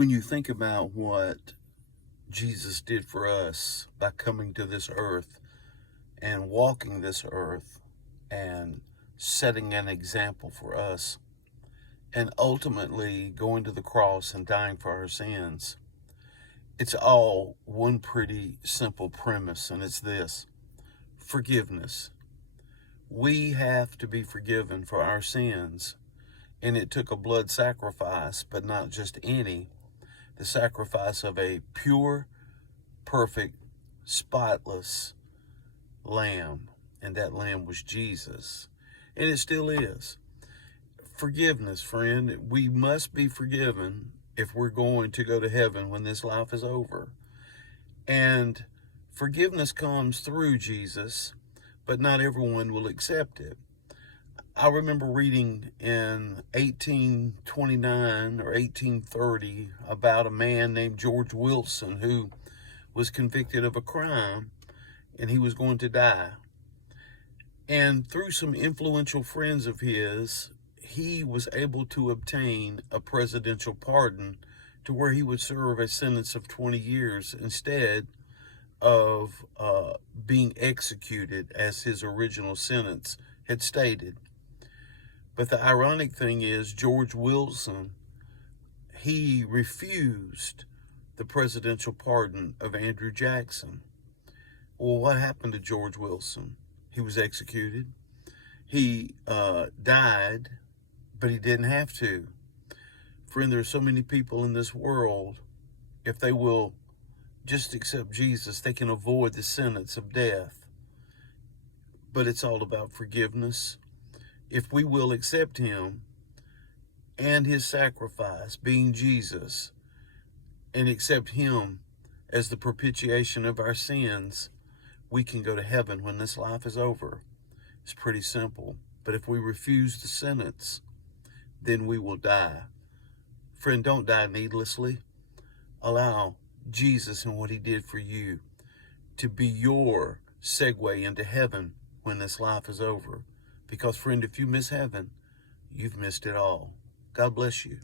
When you think about what Jesus did for us by coming to this earth and walking this earth and setting an example for us and ultimately going to the cross and dying for our sins, it's all one pretty simple premise, and it's this: forgiveness. We have to be forgiven for our sins, and it took a blood sacrifice, but not just any. The sacrifice of a pure, perfect, spotless lamb, and that lamb was Jesus, and it still is. Forgiveness, friend. We must be forgiven if we're going to go to heaven when this life is over. And forgiveness comes through Jesus, but not everyone will accept it. I remember reading in 1829 or 1830 about a man named George Wilson who was convicted of a crime and he was going to die. And through some influential friends of his, he was able to obtain a presidential pardon to where he would serve a sentence of 20 years instead of being executed as his original sentence had stated. But the ironic thing is, George Wilson, he refused the presidential pardon of Andrew Jackson. Well, what happened to George Wilson? He was executed. He died, but he didn't have to. Friend, there are so many people in this world, if they will just accept Jesus, they can avoid the sentence of death. But it's all about forgiveness. If we will accept him and his sacrifice, being Jesus, and accept him as the propitiation of our sins, we can go to heaven when this life is over. It's pretty simple. But if we refuse the sentence, then we will die. Friend, don't die needlessly. Allow Jesus and what he did for you to be your segue into heaven when this life is over. Because, friend, if you miss heaven, you've missed it all. God bless you.